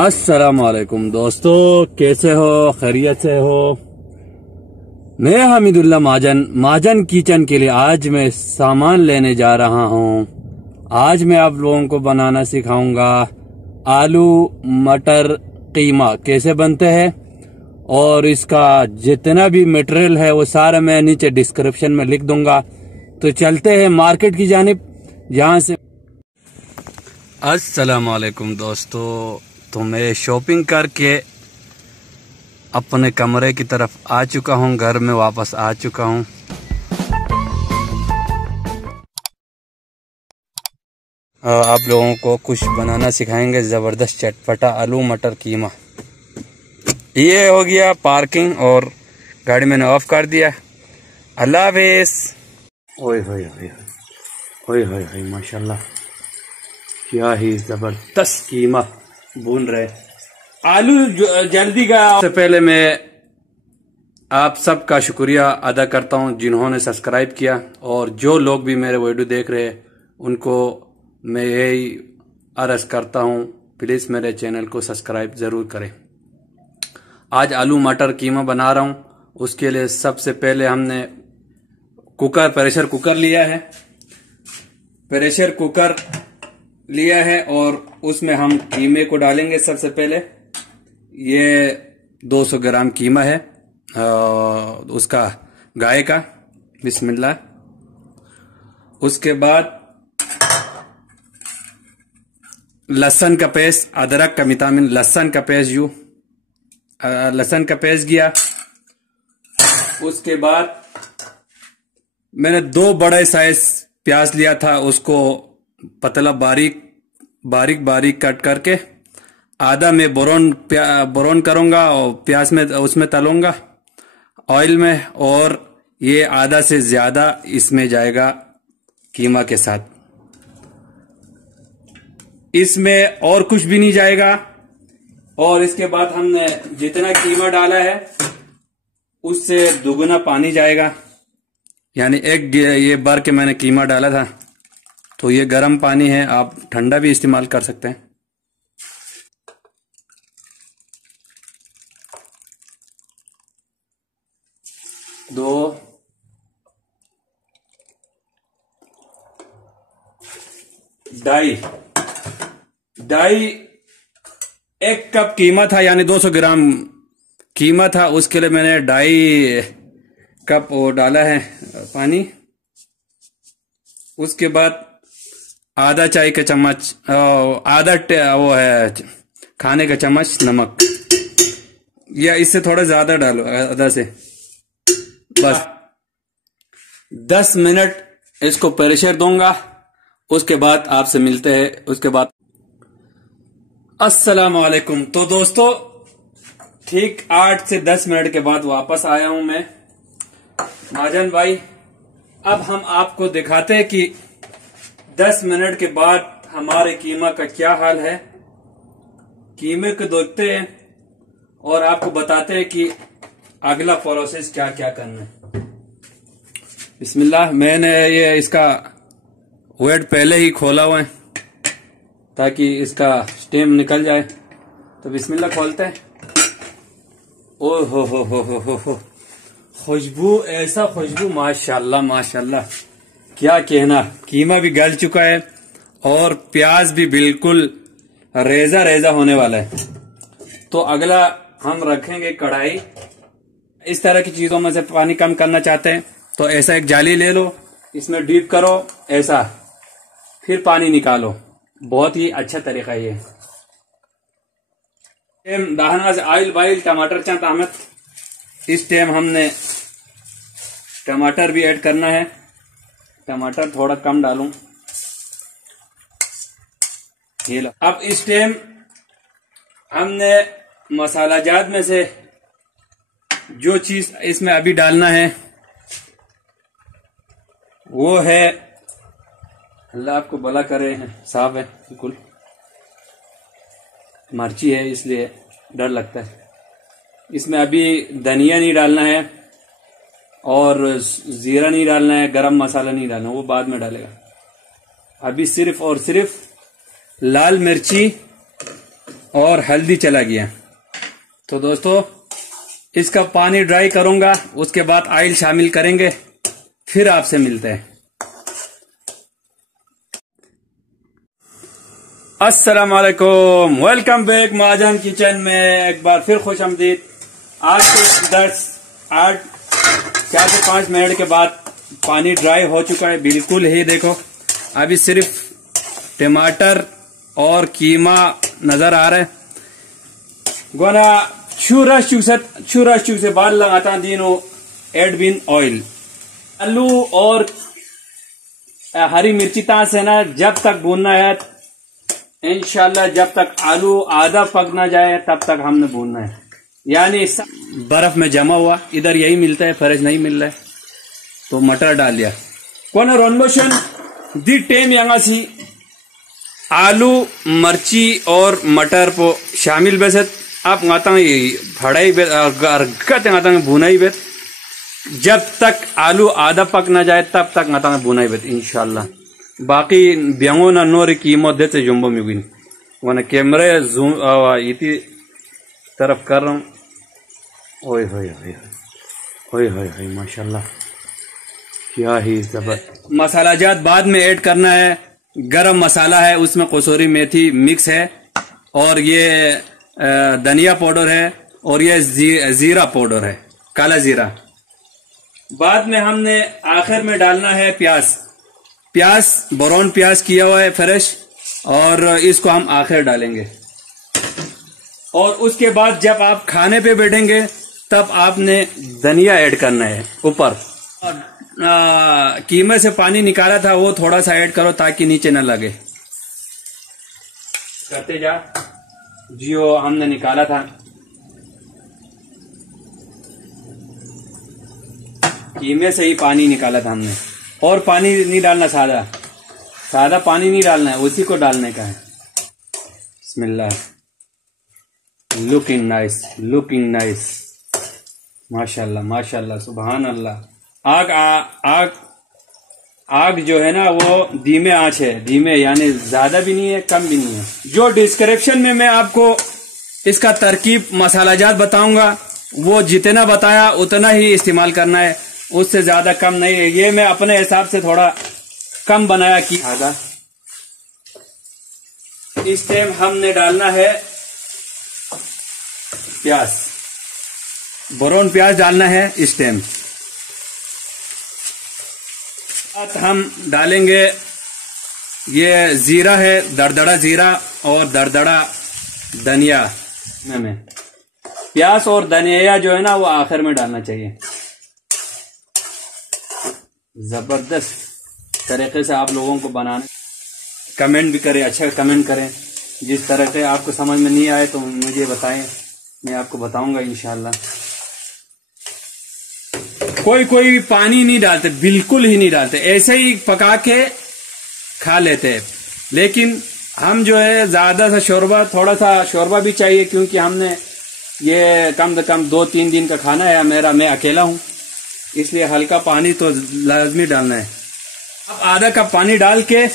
अस्सलाम वालेकुम दोस्तों, कैसे हो? खैरियत से हो? मैं हमीदुल्लाह महाजन किचन के लिए आज मैं सामान लेने जा रहा हूँ। आज मैं आप लोगों को बनाना सिखाऊंगा आलू मटर कीमा कैसे बनते हैं, और इसका जितना भी मटेरियल है वो सारा मैं नीचे डिस्क्रिप्शन में लिख दूंगा। तो चलते हैं मार्केट की जानिब, जहाँ से। अस्सलाम वालेकुम दोस्तों, तो मैं शॉपिंग करके अपने कमरे की तरफ आ चुका हूँ, घर में वापस आ चुका हूँ। आप लोगों को कुछ बनाना सिखाएंगे, ज़बरदस्त चटपटा आलू मटर कीमा। ये हो गया पार्किंग और गाड़ी मैंने ऑफ कर दिया। अल्लाह हाफिज़। ओए होए होए होए होए होए, माशाल्लाह क्या ही ज़बरदस्त कीमा भून रहे। आलू जल्दी का। सबसे पहले मैं आप सबका शुक्रिया अदा करता हूं जिन्होंने सब्सक्राइब किया, और जो लोग भी मेरे वीडियो देख रहे हैं उनको मैं यही अर्ज करता हूं, प्लीज़ मेरे चैनल को सब्सक्राइब ज़रूर करें। आज आलू मटर कीमा बना रहा हूं। उसके लिए सबसे पहले हमने प्रेशर कुकर लिया है। प्रेशर कुकर लिया है और उसमें हम कीमे को डालेंगे। सबसे पहले ये 200 ग्राम कीमा है उसका, गाय का। बिस्मिल्लाह। उसके बाद लहसुन का पेस्ट, अदरक का विटामिन, लहसुन का पेस्ट, लहसुन का पेस्ट गया। उसके बाद मैंने 2 बड़े साइज प्याज लिया था, उसको पतला बारीक कट करके आधा में ब्राउन करूंगा और प्याज में उसमें तलूंगा ऑयल में, और ये आधा से ज्यादा इसमें जाएगा कीमा के साथ। इसमें और कुछ भी नहीं जाएगा। और इसके बाद हमने जितना कीमा डाला है उससे दुगुना पानी जाएगा। यानी एक ये बार के मैंने कीमा डाला था, तो ये गर्म पानी है, आप ठंडा भी इस्तेमाल कर सकते हैं। ढाई 1 कप कीमा था, यानी 200 ग्राम कीमा था। उसके लिए मैंने 2.5 कप वो डाला है पानी। उसके बाद आधा चाय का चम्मच, आधा वो है खाने का चम्मच नमक, या इससे थोड़ा ज्यादा डालो, आधा से। बस 10 मिनट इसको प्रेशर दूंगा। उसके बाद आपसे मिलते हैं। उसके बाद अस्सलाम वालेकुम। तो दोस्तों, ठीक 8 से 10 मिनट के बाद वापस आया हूं मैं, महाजन भाई। अब हम आपको दिखाते हैं कि 10 मिनट के बाद हमारे कीमा का क्या हाल है। कीमे को देखते हैं और आपको बताते हैं कि अगला प्रोसेस क्या क्या करना है। बिस्मिल्लाह। मैंने ये इसका वेट पहले ही खोला हुआ है ताकि इसका स्टीम निकल जाए। तो बिस्मिल्लाह खोलते हैं। ओ हो, खुशबू, ऐसा खुशबू, माशाल्लाह माशाल्लाह, क्या कहना। कीमा भी गल चुका है और प्याज भी बिल्कुल रेजा रेजा होने वाला है। तो अगला हम रखेंगे कढ़ाई। इस तरह की चीजों में से पानी कम करना चाहते हैं तो ऐसा एक जाली ले लो, इसमें डीप करो ऐसा, फिर पानी निकालो। बहुत ही अच्छा तरीका ये। दाहना से ऑयल बाइल टमाटर चाहता हमें। इस टाइम हमने टमाटर भी ऐड करना है। टमाटर थोड़ा कम डालूं, ये लो। अब इस टाइम हमने मसाला जात में से जो चीज इसमें अभी डालना है वो है, अल्लाह आपको भला करे, साफ है बिल्कुल, मिर्ची है इसलिए डर लगता है। इसमें अभी धनिया नहीं डालना है और जीरा नहीं डालना है, गरम मसाला नहीं डालना, वो बाद में डालेगा। अभी सिर्फ और सिर्फ लाल मिर्ची और हल्दी चला गया। तो दोस्तों इसका पानी ड्राई करूंगा, उसके बाद ऑयल शामिल करेंगे, फिर आपसे मिलते हैं। अस्सलाम वालेकुम, वेलकम बैक महाजन किचन में एक बार फिर खुश आमदीद। आज के 4 से 5 मिनट के बाद पानी ड्राई हो चुका है बिल्कुल ही। देखो अभी सिर्फ टमाटर और कीमा नजर आ रहा है। गोना चूरा से बाद लगाता दिनों एड बिन ऑयल। आलू और हरी मिर्ची से ना जब तक भूनना है इंशाल्लाह, जब तक आलू आधा पक ना जाए तब तक हमने भूनना है। यानी बर्फ में जमा हुआ, इधर यही मिलता है, फ्रेश नहीं मिल रहा है, तो मटर डाल दिया। कौन रोनमोशन दी टेम यहाँ सी आलू मर्ची और मटर को शामिल बेसत आप गाता फड़ाई गाता भुनाई बेत, जब तक आलू आधा पक ना जाए तब तक गाता भुनाई बेत इंशाल्लाह। बाकी ब्यांगो ना नोरी कीमत देते जुम्बो मिगिन वना कैमरे जूम इतनी तरफ कर रहा हूँ। ओए होए होए होए होए होए माशाल्लाह, क्या ही जबरदस्त। मसाला जात बाद में ऐड करना है। गरम मसाला है, उसमें कसूरी मेथी मिक्स है, और ये धनिया पाउडर है, और ये जीरा पाउडर है, काला जीरा। बाद में हमने आखिर में डालना है प्याज ब्राउन प्याज किया हुआ है फ्रेश, और इसको हम आखिर डालेंगे। और उसके बाद जब आप खाने पे बैठेंगे तब आपने धनिया ऐड करना है ऊपर। कीमे से पानी निकाला था वो थोड़ा सा ऐड करो ताकि नीचे न लगे। करते जा जियो हमने निकाला था, कीमे से ही पानी निकाला था हमने। और पानी नहीं डालना, सादा पानी नहीं डालना है, उसी को डालने का है। बिस्मिल्लाह। लुकिंग नाइस माशाल्लाह माशाल्लाह सुभान अल्लाह। आग जो है ना वो धीमे आंच है, धीमे यानी ज्यादा भी नहीं है कम भी नहीं है। जो डिस्क्रिप्शन में मैं आपको इसका तरकीब मसालाजात बताऊंगा वो जितना बताया उतना ही इस्तेमाल करना है, उससे ज्यादा कम नहीं है। ये मैं अपने हिसाब से थोड़ा कम बनाया कि आधा। इस टाइम हमने डालना है प्याज, ब्राउन प्याज डालना है इस टाइम। हम डालेंगे ये जीरा है, दरदड़ा जीरा और दरदड़ा धनिया में। प्याज और धनिया जो है ना वो आखिर में डालना चाहिए। जबरदस्त तरीके से आप लोगों को बनाने, कमेंट भी करें, अच्छा कमेंट करें। जिस तरह से आपको समझ में नहीं आए तो मुझे बताएं, मैं आपको बताऊंगा इंशाल्लाह। कोई पानी नहीं डालते, बिल्कुल ही नहीं डालते, ऐसे ही पका के खा लेते हैं। लेकिन हम जो है ज्यादा सा शोरबा, थोड़ा सा शोरबा भी चाहिए, क्योंकि हमने ये कम से कम 2-3 दिन का खाना है मेरा, मैं अकेला हूं, इसलिए हल्का पानी तो लाजमी डालना है। अब आधा कप पानी डाल के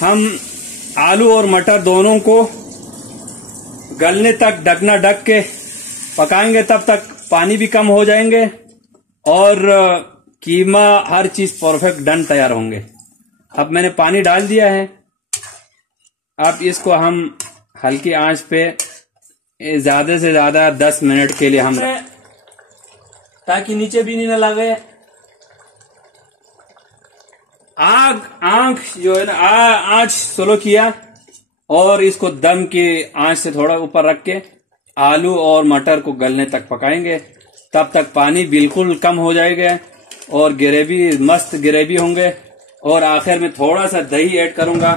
हम आलू और मटर दोनों को गलने तक ढकना ढक के पकाएंगे, तब तक पानी भी कम हो जाएंगे और कीमा हर चीज परफेक्ट डन तैयार होंगे। अब मैंने पानी डाल दिया है, अब इसको हम हल्की आंच पे ज्यादा से ज्यादा 10 मिनट के लिए हम, ताकि नीचे भी नहीं लगे। आंख जो है ना आंच स्लो किया और इसको दम की आंच से थोड़ा ऊपर रख के आलू और मटर को गलने तक पकाएंगे। तब तक पानी बिल्कुल कम हो जाएगा और ग्रेवी मस्त ग्रेवी होंगे। और आखिर में थोड़ा सा दही ऐड करूंगा,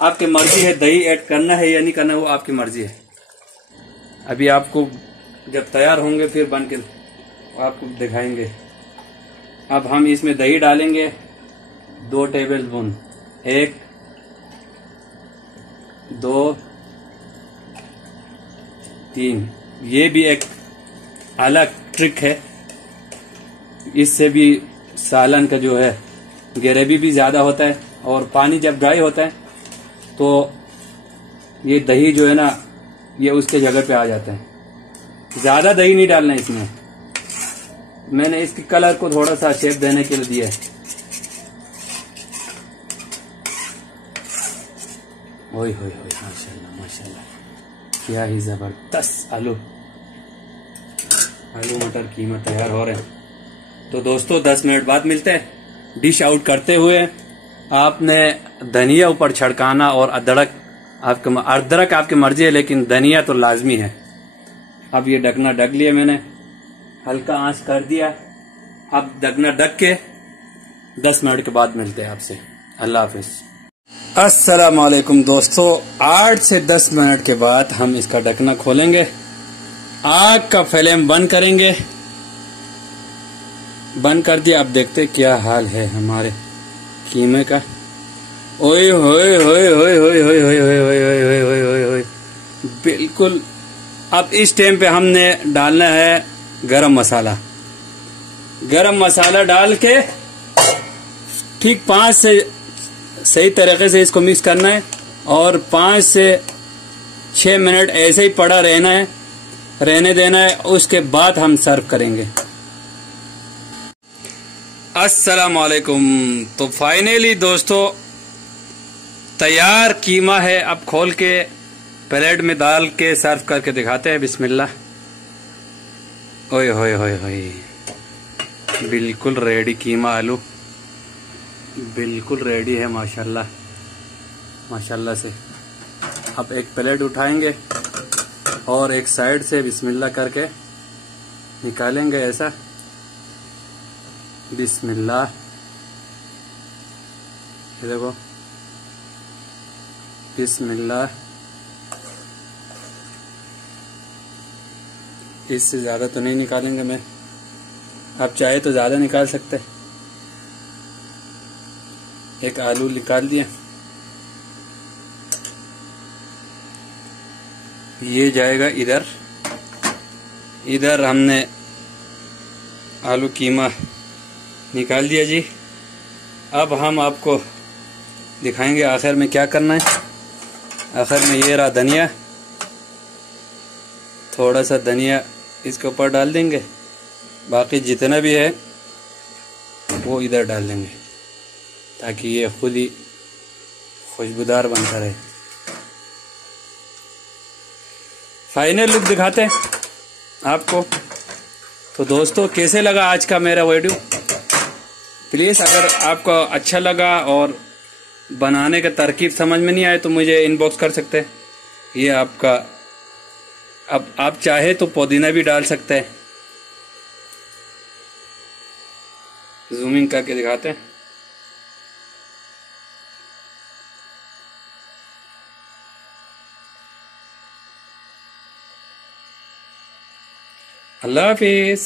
आपकी मर्जी है दही ऐड करना है या नहीं करना है, वो आपकी मर्जी है। अभी आपको जब तैयार होंगे फिर बन के आपको दिखाएंगे। अब हम इसमें दही डालेंगे 2 टेबल स्पून, 1 2 3। ये भी एक अलग ट्रिक है, इससे भी सालन का जो है ग्रेवी भी ज्यादा होता है और पानी जब ड्राई होता है तो ये दही जो है ना ये उसके जगह पे आ जाते हैं। ज़्यादा दही नहीं डालना इसमें, मैंने इसके कलर को थोड़ा सा शेप देने के लिए दिया है। ओए होए होए, माशाल्लाह माशाल्लाह, क्या ही ज़बरदस्त आलू मटर कीमा तैयार हो रहे हैं। तो दोस्तों 10 मिनट बाद मिलते हैं। डिश आउट करते हुए आपने धनिया ऊपर छिड़काना और अदरक आपकी मर्जी है, लेकिन धनिया तो लाजमी है। अब ये ढकना ढक लिया मैंने, हल्का आंच कर दिया। अब ढकना ढक के 10 मिनट के बाद मिलते हैं आपसे। अल्लाह हाफिज। अस्सलाम वालेकुम दोस्तों, 8 से 10 मिनट के बाद हम इसका ढकना खोलेंगे, आग का फ्लेम बंद करेंगे। बंद कर दिया। अब देखते क्या हाल है हमारे कीमे का। ओए होए होए होए होए होए होए होए होए होए होए होए होए, बिल्कुल। अब इस टाइम पे हमने डालना है गरम मसाला। गरम मसाला डाल के ठीक 5 से सही तरीके से इसको मिक्स करना है और 5 से 6 मिनट ऐसे ही पड़ा रहने देना है। उसके बाद हम सर्व करेंगे। अस्सलाम वालेकुम। तो फाइनली दोस्तों तैयार कीमा है। अब खोल के प्लेट में डाल के सर्व करके दिखाते हैं। बिस्मिल्लाह। ओए होए होए होए, बिल्कुल रेडी कीमा आलू, बिल्कुल रेडी है माशाल्लाह माशाल्लाह से। अब एक प्लेट उठाएंगे और एक साइड से बिस्मिल्लाह करके निकालेंगे ऐसा। बिस्मिल्लाह। ये देखो, बिस्मिल्लाह। इससे ज़्यादा तो नहीं निकालेंगे मैं, आप चाहे तो ज़्यादा निकाल सकते। एक आलू निकाल दिया, ये जाएगा इधर। इधर हमने आलू कीमा निकाल दिया जी। अब हम आपको दिखाएंगे आखिर में क्या करना है। आखिर में ये रहा धनिया, थोड़ा सा धनिया इसके ऊपर डाल देंगे, बाकी जितना भी है वो इधर डाल देंगे ताकि ये खुद ही खुशबूदार बनता रहे। फाइनल लुक दिखाते हैं आपको। तो दोस्तों कैसे लगा आज का मेरा वीडियो? प्लीज़ अगर आपको अच्छा लगा और बनाने का तरकीब समझ में नहीं आए तो मुझे इनबॉक्स कर सकते हैं। ये आपका, अब आप चाहे तो पुदीना भी डाल सकते हैं। जूमिंग करके दिखाते हैं। अल्लाह हाफिज।